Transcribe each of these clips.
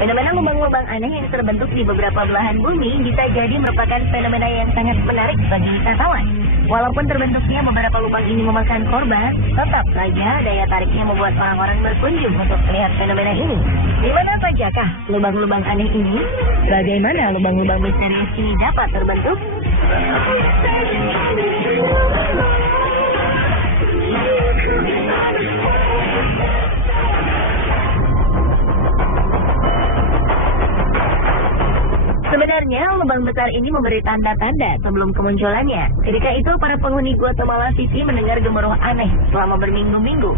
Fenomena lubang-lubang aneh yang terbentuk di beberapa belahan bumi bisa jadi merupakan fenomena yang sangat menarik bagi wisatawan. Walaupun terbentuknya beberapa lubang ini memakan korban, tetap saja daya tariknya membuat orang-orang berkunjung untuk melihat fenomena ini. Di mana sajakah lubang-lubang aneh ini? Bagaimana lubang-lubang misterius ini dapat terbentuk? Sebenarnya, lubang besar ini memberi tanda-tanda sebelum kemunculannya. Ketika itu, para penghuni Guatemala City mendengar gemuruh aneh selama berminggu-minggu.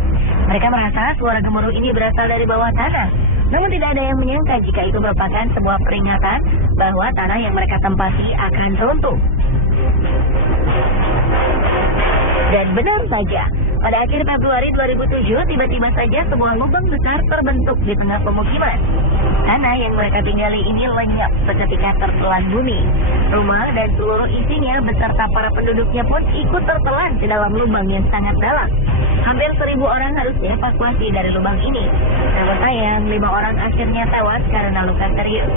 Mereka merasa suara gemuruh ini berasal dari bawah tanah. Namun tidak ada yang menyangka jika itu merupakan sebuah peringatan bahwa tanah yang mereka tempati akan runtuh. Dan benar saja, pada akhir Februari 2007, tiba-tiba saja sebuah lubang besar terbentuk di tengah pemukiman. Tanah yang mereka tinggali ini lenyap seketika tertelan bumi. Rumah dan seluruh isinya beserta para penduduknya pun ikut tertelan ke dalam lubang yang sangat dalam. Hampir 1.000 orang harus dievakuasi dari lubang ini. Namun sayang, 5 orang akhirnya tewas karena luka serius.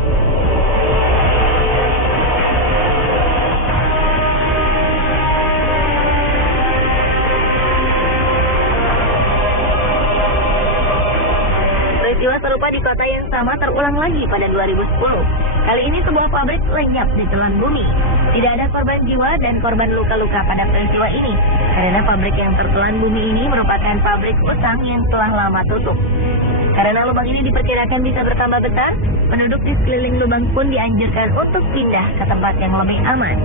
Peristiwa serupa di kota yang sama terulang lagi pada 2010. Kali ini sebuah pabrik lenyap di telan bumi. Tidak ada korban jiwa dan korban luka-luka pada peristiwa ini, karena pabrik yang tertelan bumi ini merupakan pabrik utang yang telah lama tutup. Karena lubang ini diperkirakan bisa bertambah besar, penduduk di sekeliling lubang pun dianjurkan untuk pindah ke tempat yang lebih aman.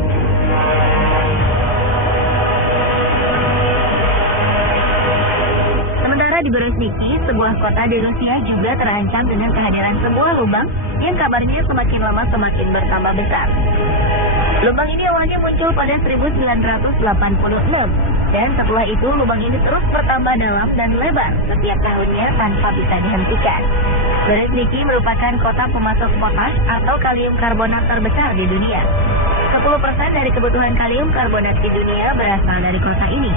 Di Berezhniki, sebuah kota di Rusia juga terancam dengan kehadiran sebuah lubang yang kabarnya semakin lama semakin bertambah besar. Lubang ini awalnya muncul pada 1986, dan setelah itu lubang ini terus bertambah dalam dan lebar setiap tahunnya tanpa bisa dihentikan. Berezhniki merupakan kota pemasok potas atau kalium karbonat terbesar di dunia. 10% dari kebutuhan kalium karbonat di dunia berasal dari kota ini.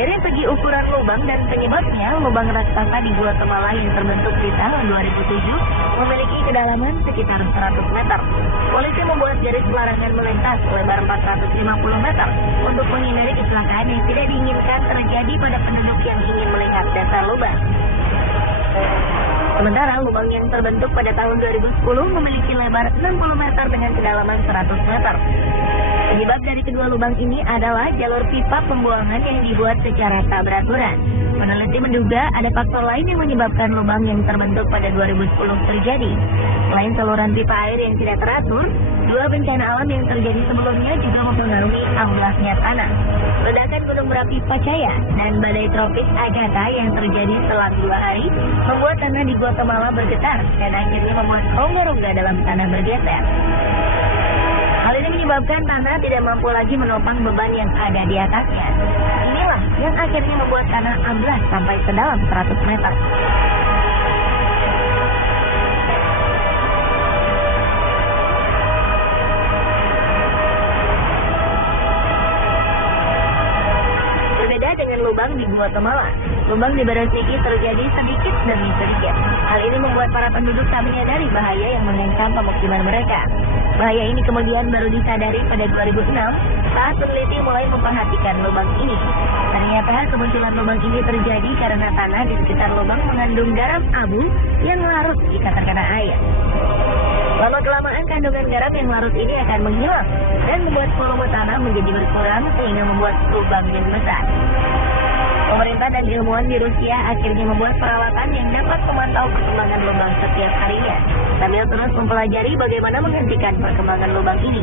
Dari segi ukuran lubang dan penyebabnya, lubang raksasa di Guatemala yang terbentuk di tahun 2007 memiliki kedalaman sekitar 100 meter. Polisi membuat garis larangan melintas lebar 450 meter untuk menghindari kecelakaan yang tidak diinginkan terjadi pada penduduk yang ingin melihat dasar lubang. Sementara lubang yang terbentuk pada tahun 2010 memiliki lebar 60 meter dengan kedalaman 100 meter. Penyebab dari kedua lubang ini adalah jalur pipa pembuangan yang dibuat secara tak beraturan. Peneliti menduga ada faktor lain yang menyebabkan lubang yang terbentuk pada 2010 terjadi. Selain saluran pipa air yang tidak teratur, dua bencana alam yang terjadi sebelumnya juga mempengaruhi amblasnya tanah. Ledakan gunung berapi Pacaya dan badai tropis Agatha yang terjadi selang 2 hari membuat tanah di Guatemala bergetar dan akhirnya membuat rongga-rongga dalam tanah bergeser. Hal ini menyebabkan tanah tidak mampu lagi menopang beban yang ada di atasnya. Inilah yang akhirnya membuat tanah amblas sampai sedalam 100 meter. Berbeda dengan lubang di Guatemala, lubang di Berezhniki terjadi sedikit demi sedikit. Hal ini membuat para penduduk tak menyadari bahaya yang mengancam pemukiman mereka. Bahaya ini kemudian baru disadari pada 2006 saat peneliti mulai memperhatikan lubang ini. Ternyata kemunculan lubang ini terjadi karena tanah di sekitar lubang mengandung garam abu yang larut jika terkena air. Lama-kelamaan kandungan garam yang larut ini akan menghilang dan membuat volume tanah menjadi berkurang sehingga membuat lubang yang besar. Pemerintah dan ilmuwan di Rusia akhirnya membuat peralatan yang dapat memantau perkembangan lubang setiap harinya, sambil terus mempelajari bagaimana menghentikan perkembangan lubang ini.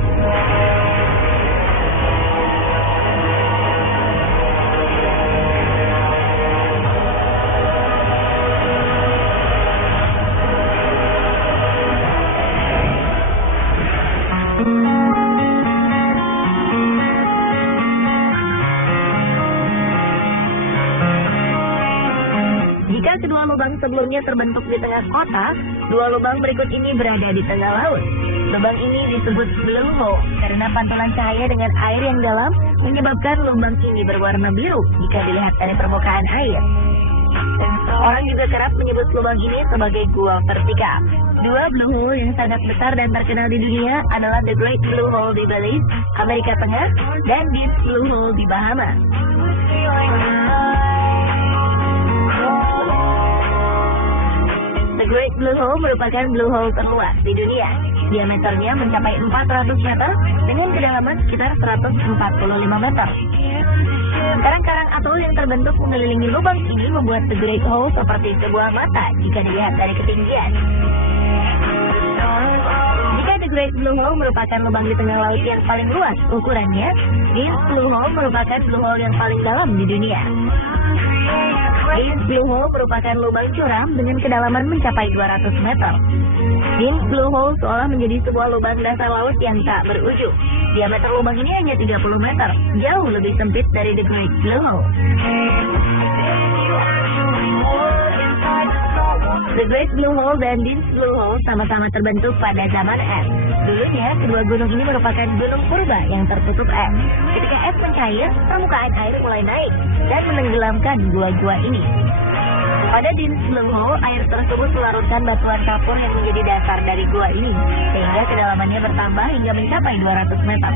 Jika kedua lubang sebelumnya terbentuk di tengah kota, dua lubang berikut ini berada di tengah laut. Lubang ini disebut blue hole karena pantulan cahaya dengan air yang dalam menyebabkan lubang ini berwarna biru jika dilihat dari permukaan air. Orang juga kerap menyebut lubang ini sebagai gua vertikal. Dua blue hole yang sangat besar dan terkenal di dunia adalah The Great Blue Hole di Belize, Amerika Tengah, dan Deep Blue Hole di Bahama. The Great Blue Hole merupakan blue hole terluas di dunia. Diameternya mencapai 400 meter dengan kedalaman sekitar 145 meter. Karang-karang atol yang terbentuk mengelilingi lubang ini membuat The Great Hole seperti sebuah mata jika dilihat dari ketinggian. Jika The Great Blue Hole merupakan lubang di tengah laut yang paling luas ukurannya, Deep Blue Hole merupakan blue hole yang paling dalam di dunia. Deep Blue Hole merupakan lubang curam dengan kedalaman mencapai 200 meter. Deep Blue Hole seolah menjadi sebuah lubang dasar laut yang tak berujung. Diameter lubang ini hanya 30 meter, jauh lebih sempit dari The Great Blue Hole. The Great Blue Hole dan Deep Blue Hole sama-sama terbentuk pada zaman es. Dulunya, kedua gunung ini merupakan gunung purba yang tertutup es. Ketika es mencair, permukaan air mulai naik dan menenggelamkan gua-gua ini. Pada Deep Blue Hole, air tersebut melarutkan batuan kapur yang menjadi dasar dari gua ini, sehingga kedalamannya bertambah hingga mencapai 200 meter.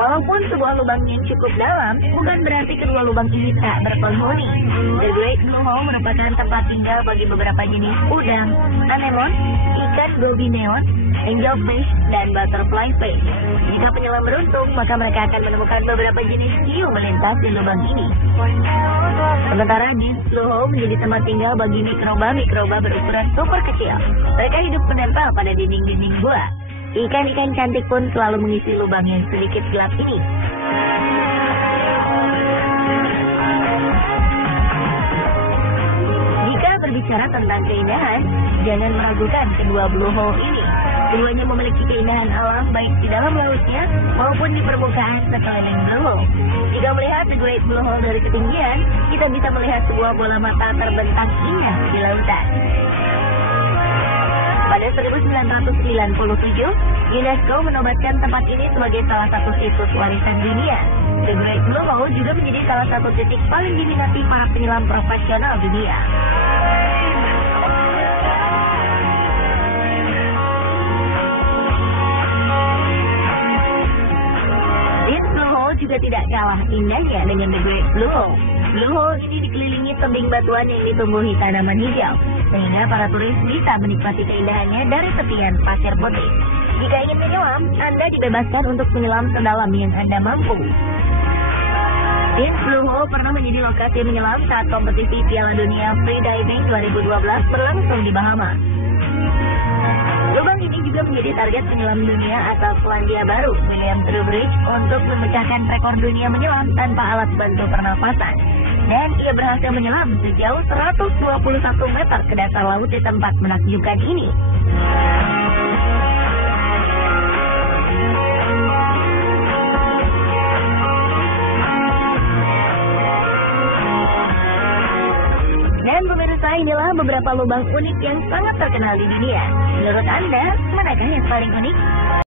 Walaupun sebuah lubang yang cukup dalam, bukan berarti kedua lubang ini tak berpenghuni. The Great Blue Hole merupakan tempat tinggal bagi beberapa jenis udang, anemon, ikan gobi neon, angelfish, dan butterfly fish. Jika penyelam beruntung, maka mereka akan menemukan beberapa jenis hiu melintas di lubang ini. Sementara Deep Blue Hole menjadi tempat tinggal bagi mikroba-mikroba berukuran super kecil. Mereka hidup menempel pada dinding-dinding gua. Ikan-ikan cantik pun selalu mengisi lubang yang sedikit gelap ini. Jika berbicara tentang keindahan, jangan meragukan kedua blue hole ini. Keduanya memiliki keindahan alam baik di dalam lautnya maupun di permukaan sekeliling blue hole. Jika melihat The Great Blue Hole dari ketinggian, kita bisa melihat sebuah bola mata terbentang indah di lautan. Pada 1997, UNESCO menobatkan tempat ini sebagai salah satu situs warisan dunia. The Great Blue Hole juga menjadi salah satu titik paling diminati para penyelam profesional dunia. Deep Blue Hole juga tidak kalah indahnya dengan The Great Blue Hole. Blue Hole ini dikelilingi tebing batuan yang ditumbuhi tanaman hijau, sehingga para turis bisa menikmati keindahannya dari tepian pasir putih. Jika ingin menyelam, Anda dibebaskan untuk menyelam sedalam yang Anda mampu. Deep Blue Hole pernah menjadi lokasi menyelam saat kompetisi Piala Dunia Freediving 2012 berlangsung di Bahama. Lubang ini juga menjadi target penyelam dunia asal Selandia Baru, William Trowbridge, untuk memecahkan rekor dunia menyelam tanpa alat bantu pernapasan. Dan ia berhasil menyelam sejauh 121 meter ke dasar laut di tempat menakjubkan ini. Dan pemirsa, inilah beberapa lubang unik yang sangat terkenal di dunia. Menurut Anda, manakah yang paling unik?